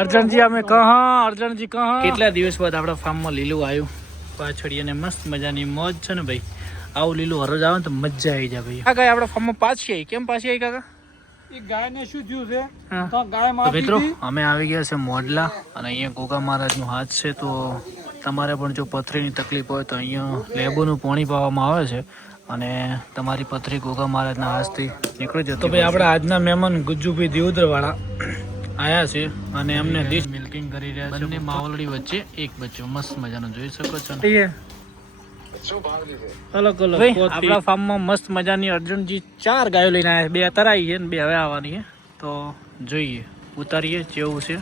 અર્જણજી અમે અર્જણજી કેટલા દિવસ બાદ આપણા ફાર્મમાં લીલું આવ્યું પાછળ અને મસ્ત મજાની મોજ છે ને ભાઈ. આવું લીલું હરોજ આવે તો મજા આવી જાય ભાઈ. આ ગાય આપણા ફાર્મમાં પાછી આવી. કેમ પાછી આવી કાકા? એ ગાયને શું થયું છે તો ગાય મારી મિત્રો અમે આવી ગયા છે મોડલા અને અહીંયા ગોગા મહારાજનું હાથ છે. તો તમારે પણ જો પથરીની તકલીફ હોય તો અહીંયા લેબુનું પાણી પાવામાં આવે છે અને તમારી પથરી ગોગા મહારાજના હાથથી નીકળી જતી. તો ભાઈ આપણા આજના મહેમાન ગુજ્જુભાઈ દિયોદરવાળા આયા છે અને એમને ડીશ મિલ્કિંગ કરી રહ્યા છે. બંને માવલડી વચ્ચે એક બચ્ચો મસ્ત મજાનો જોઈ શકો છો. અલગ અલગ આપણા ફાર્મમાં મસ્ત મજાની અર્જુનજી 4 ગાયો લઈને આવ્યા. 2 તરાઈ છે ને 2 હવે આવવાની છે. તો જોઈએ ઉતારીએ જેવું છે.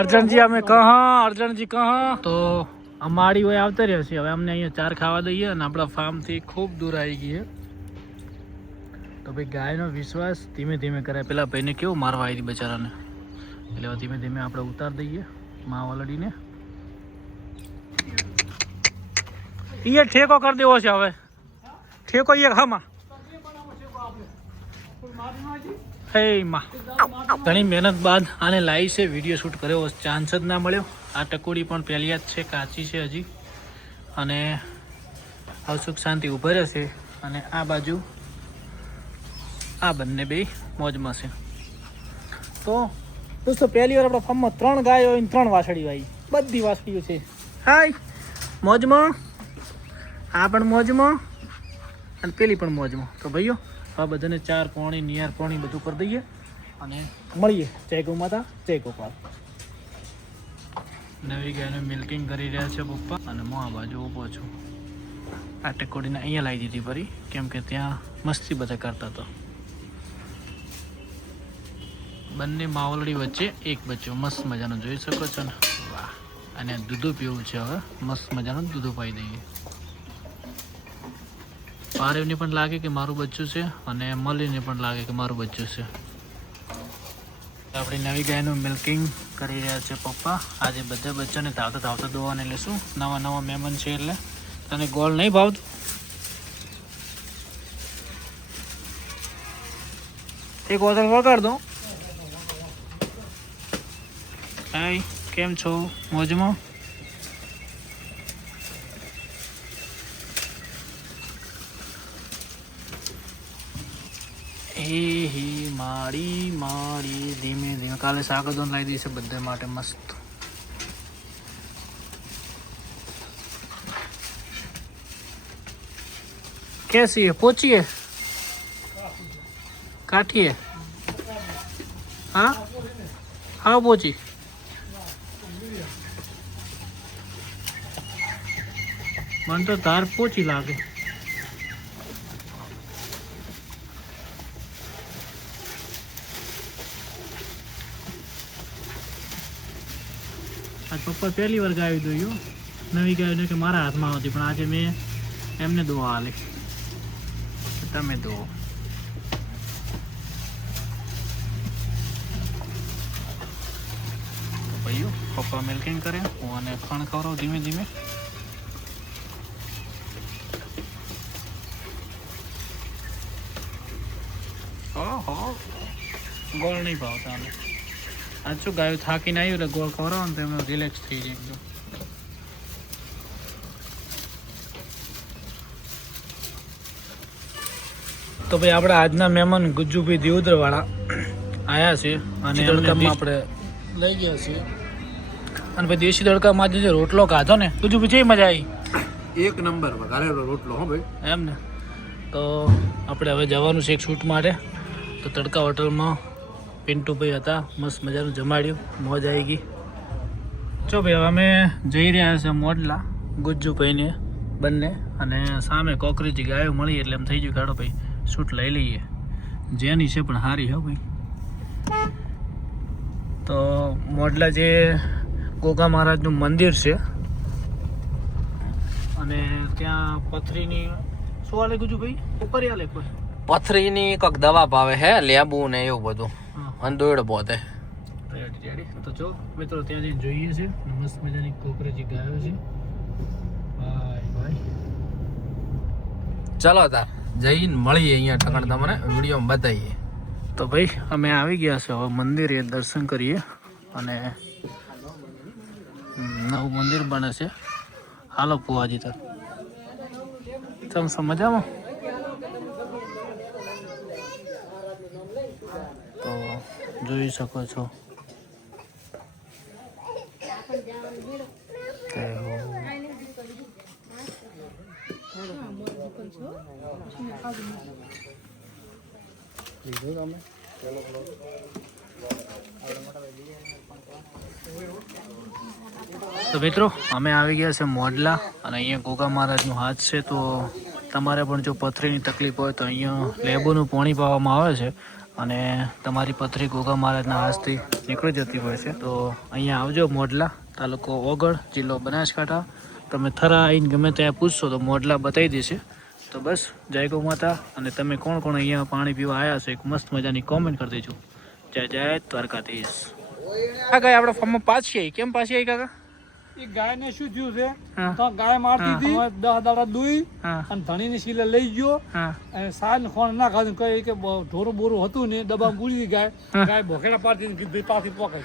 અર્જુનજી અમે અર્જુનજી તો અમારી હોય આવતા રહ્યા છે. હવે અમને અહીંયા 4 ખાવા દઈએ અને આપણા ફાર્મથી ખૂબ દૂર આવી ગઈ છે. તો ભાઈ ગાયનો વિશ્વાસ ધીમે ધીમે કરાય. પેલા ભાઈને કેવું મારવા આવી હતી બચારાને, એટલે ધીમે ધીમે આપણે ઉતાર દઈએ માવલડીને. એ ઠેકો કરી દેવો છે. હવે ઠેકો એક હામાં હે માં ઘણી મહેનત બાદ આને લાવી છે. વિડીયો શૂટ કર્યો ચાન્સ જ ના મળ્યો. આ ટકોડી પણ પહેલી જ છે, કાચી છે હજી અને સુખ શાંતિ ઉભા રહેશે. અને આ બાજુ આ બંને બે મોજમાં છે. તો દોસ્તો પહેલી વાર આપણા ફાર્મમાં 3 ગાયો હોય 3 વાછડીઓ આવી. બધી વાછડીઓ છે હાય મોજમાં. આ પણ મોજમાં અને પેલી પણ મોજમાં. તો ભાઈઓ આ બધાને 4 પાણી નિયાર પાણી બધું કરી દઈએ અને મળીએ. જય ગૌ માતા, જય ગોપાલ. નવી ગાયનું મિલ્કિંગ કરી રહ્યા છે પપ્પા અને હું આ બાજુ ઊભો છું. આ ટકોડીને અહીંયા લાવી દીધી ફરી, કેમ કે ત્યાં મસ્તી બધા કરતા હતા. બંને માવલડી વચ્ચે એક બચ્ચો મસ્ત મજાનો જોઈ શકો છો ને. વાહ! અને દૂધું પીવું છે. હવે મસ્ત મજાનું દૂધું પાઈ દઈએ. પારેવને પણ લાગે કે મારું બચ્ચું છે અને મલીને પણ લાગે કે મારું બચ્ચું છે. આપણી નવી ગાયનું મિલ્કિંગ કરી રહ્યા છે પપ્પા. આજે બધા બચ્ચાને ધાવતા ધાવતા દોવાને લેશું. નવા મહેમાન છે એટલે. તને ગોળ નહીં ભાવતું? એક બોતલ વગાડ દો. હાય, કેમ છો? મોજમાં? હે માડી ધીમે ધીમે. કાલે સાગદોન લાવી દઈશ બધા માટે મસ્ત. कैसी है? पोची है? काठी है? हाँ हाँ पोची. मन तो तार पोची लागे. आज पप्पा पहली વાર ગાય દોયો. નવી ગાય કે મારા હાથમાં આવતી, પણ આજે મેં એમને દોવા આલી. તમે દો. ભાઈઓ પપ્પા મિલ્કિંગ કરે, હું આને ખાણ ખવડાવું ધીમે ધીમે. ઓહો, ગોળ નહીં ભાવતા આને. આજ શું ગાયો થાકીને આવ્યું એટલે ગોળ ખવડાવો ને તો એમને રિલેક્સ થઈ જાય એકદમ. તો ભાઈ આપણા આજના મહેમાન ગુજ્જુભાઈ દિયોદરવાળા આવ્યા છે અને તડકામાં આપણે લઈ ગયા છીએ. અને ભાઈ દેશી તડકામાં જે રોટલો ખાધો ને ગુજ્જુભાઈ જેવી મજા આવી. એક નંબર વઘારેલો રોટલો. હો ભાઈ એમ ને. તો આપણે હવે જવાનું છે એક શૂટ માટે. તો તડકા હોટલમાં પિન્ટુભાઈ હતા, મસ્ત મજાનું જમાડ્યું, મોજ આવી ગઈ. ચો ભાઈ હવે અમે જઈ રહ્યા છીએ મોડલા ગુજ્જુભાઈને બંને. અને સામે કોકરીજી ગાયો મળી એટલે એમ થઈ ગયું કાઢો ભાઈ શૂટ લઈ લઈએ. જેની છે પણ સારી હો ભાઈ. તો મોડલા જે ગોગા મહારાજનું મંદિર છે અને ત્યાં પથરીની શું હાલે ગુજુભાઈ? ઉપર હાલે કોઈ પથરીની કોઈક દવા ભાવે હે, લેબુ ને એવું બધું. અને દોડ બોધે રેડી. તો જો મિત્રો ત્યાં જઈને જોઈએ છે. મસ્ત મજાની કોકરેજી ગાયો છે. ભાઈ ભાઈ ચાલો તાર જઈને મળીએ અહીંયા ઠકાણ તમને વિડીયોમાં બતાવીએ. તો ભાઈ અમે આવી ગયા છે હવે મંદિરે દર્શન કરીએ. અને નવું મંદિર બને છે. હાલો પુવાજી તાર તમે સમજાવો. તો જોઈ શકો છો તો મિત્રો અમે આવી ગયા છે મોડલા. અને અહીંયા ગોગા મહારાજનું હાથ છે. તો તમારે પણ જો પથરીની તકલીફ હોય તો અહીંયા લેબુનું પાણી પાવામાં આવે છે. અને તમારી પથરી ગોગા મહારાજના હાથથી નીકળી જતી હોય છે. તો અહીંયા આવજો મોડલા, તાલુકો ઓગળ, જિલ્લો બનાસકાંઠા. તમે થરા આવીને ગમે ત્યાં પૂછશો તો મોડલા બતાવી દેશે. તો બસ જય ગૌ માતા. અને તમે કોણ કોણ અહીંયા પાણી પીવા આવ્યા છો એક મસ્ત મજાની કોમેન્ટ કરી દેજો. જય જય દ્વારકાધીશ. આ ગાય આપણે ફાર્મમાં પાછી આવી. કેમ પાછી આવી કાકા? એ ગાયને શું થયું છે તો ગાય મારતી હતી 10 દાડા દુઈ અને ધણીની શીલે લઈ ગયો અને સાન ખોણ ના ખાધું કઈ કે ઢોરું બોરું હતું ને દબા પૂરી ગાય ગાય ભોકેડા પાડતી કીધું પાછી પોકાય.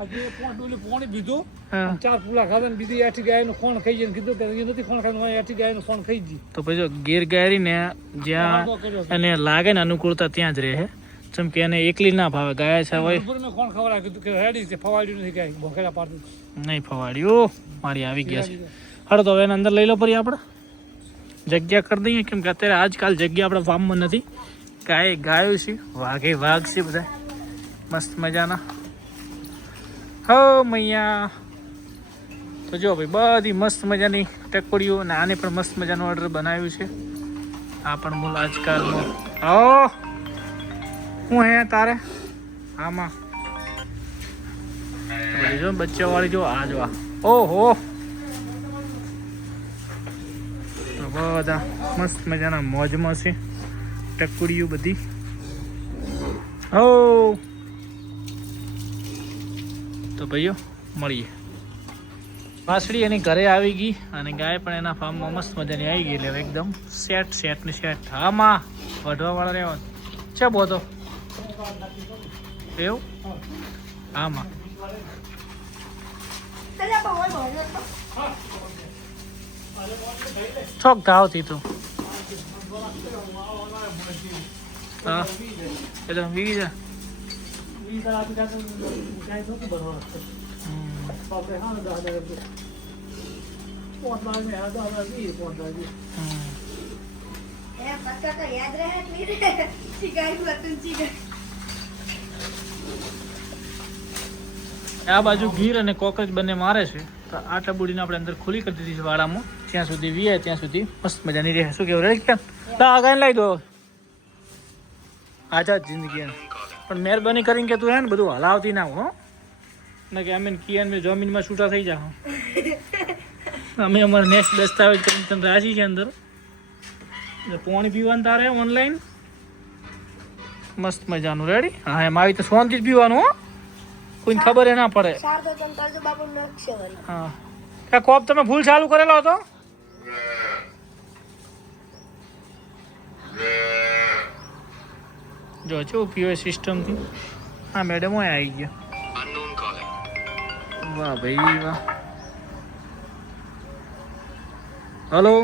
આજે પાણી પીધું 4 પૂલા ખાધા ને બીજી એઠી ગાયનું ખોણ ખાઈ જાય કીધું કે નથી ખોણ ખાધું એઠી ગાયનું ખોણ ખાઈ ગઈ. તો પછી ગીર ગાયરી ને જ્યાં એને લાગે ને અનુકૂળતા ત્યાં જ રહે. જેમ કે એને એકલી ના ભાવે. ગાય છે હોય ખોણ ખવડાવ્યું કીધું કે રેડી છે ફવાડ્યું નથી ગાય ભોકેડા પાડતી નહીં ફવાડ્યું. મારી આવી ગયા છે. હાલો તો હવે એને અંદર લઈ લો. પછી આપણે જગ્યા કરી દઈએ કેમ કે અત્યારે આજકાલ જગ્યા આપણા ફાર્મમાં નથી. ગાયો છે, વાઘે વાઘ છે બધા મસ્ત મજાના. હો મૈયા. તો જો ભાઈ બધી મસ્ત મજાની ટકોડીઓ. અને આને પણ મસ્ત મજાનું ઓર્ડર બનાવ્યું છે. આ પણ મૂળ આજકાલનો. ઓ હું હે તારે આમાં જો બચ્ચા વાળી જો આ જો. ઓહો બધા મસ્ત મજાના મોજમાં છે ટકુડીઓ બધી. હો તો ભાઈઓ મળીએ. વાસળી એની ઘરે આવી ગઈ અને ગાય પણ એના ફાર્મમાં મસ્ત મજાની આવી ગઈ. એટલે એકદમ સેટ ને સેટ. હા માં વઢવા વાળા રહેવા છે બોતો એવું. હા માં ચોક ઘાવથી તું હા એટલે વીગી જા. આ બાજુ ગીર અને કોકરેજ બંને મારે છે. તો આ ટબુડીને આપણે અંદર ખુલ્લી કરી દીધી છે વાડામાં. ત્યાં સુધી વીએ ત્યાં સુધી મસ્ત મજાની રહે. શું કેવું રેડી ક્યાં ગાયને લઈ દો. આઝાદ જિંદગી. પણ મહેરબાની કરીને કે તું હે ને બધું હલાવતી ના હો ને કે અમે કિયાન મેં જમીનમાં છૂટા થઈ જાઓ. અમે અમારા નેક્સ્ટ દસ્તાવેજ કરીને તને રાશી છે અંદર. પાણી પીવાનું તારે ઓનલાઈન મસ્ત મજાનું રેડી. હા એમ આવી તો શાંતિથી પીવાનું હો. કોઈને ખબર એ ના પડે. હા આ કોપ તમે ફૂલ ચાલુ કરેલો હતો. જો કેવું પીવે સિસ્ટમથી. હા મેડમ હોય આવી ગયા. વાહ ભાઈ વાહ. હલો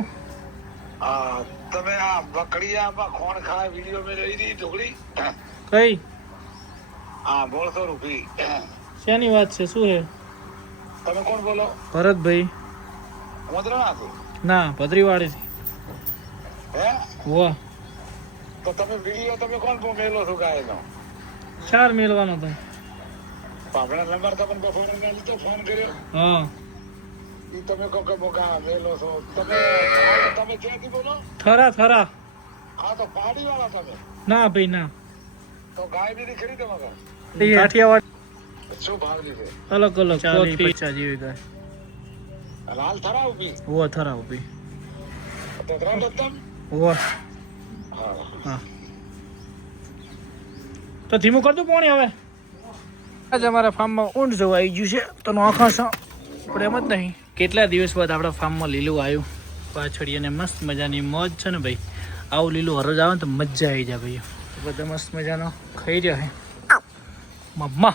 તમે આ બકડીયામાં કોણ ખાય વિડિયો મે રહી હતી ઢોકળી કઈ હા 150 રૂપિયા. શેની વાત છે? શું છે? તમે કોણ બોલો? ભરતભાઈ. મદરા ના ભદ્રીવાડીથી. હે વાહ. તો તમે વિડિયો તમે કોણ મેલો છો ગાયનો? 4 મેલવાનો તો આપણા નંબર તમને બફોર ને લીધો ફોન કર્યો. હા ઈ તમે કો કે બોગા મેલો છો. તમે ક્યાંથી બોલો? થરા. હા તો પાડી વાળા તમે? ના ભાઈ ના. તો ગાય ની ખરીદો મગર કાઠિયાવાડ. શું ભાવ છે? અલગ 40-50 જેવી ગાય. લાલ થરા ઉભી? ઓ થરા ઉભી. તો ત્રણ દત્તમ? ઓ હા હા. તો ધીમું કર દઉં પાણી હવે. આજે અમારા ફાર્મમાં ઊંટ જવા આવી ગયું છે તો નોખા આપણે એમ જ નહીં કેટલા દિવસ બાદ આપણા ફાર્મમાં લીલું આવ્યું પાછળ અને મસ્ત મજાની મોજ છે ને ભાઈ આવું લીલું હરોજ આવે ને તો મજા આવી જાય ભાઈ બધા મસ્ત મજાનો ખાઈ રહ્યા છે મમ્મા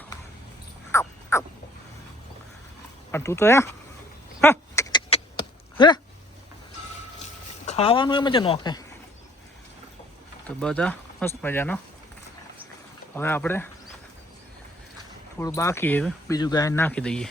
તું તો ખાવાનું એમ જ નોખે તો બધા મસ્ત મજાનો હવે આપણે થોડું બાકી બીજું ગાય નાખી દઈએ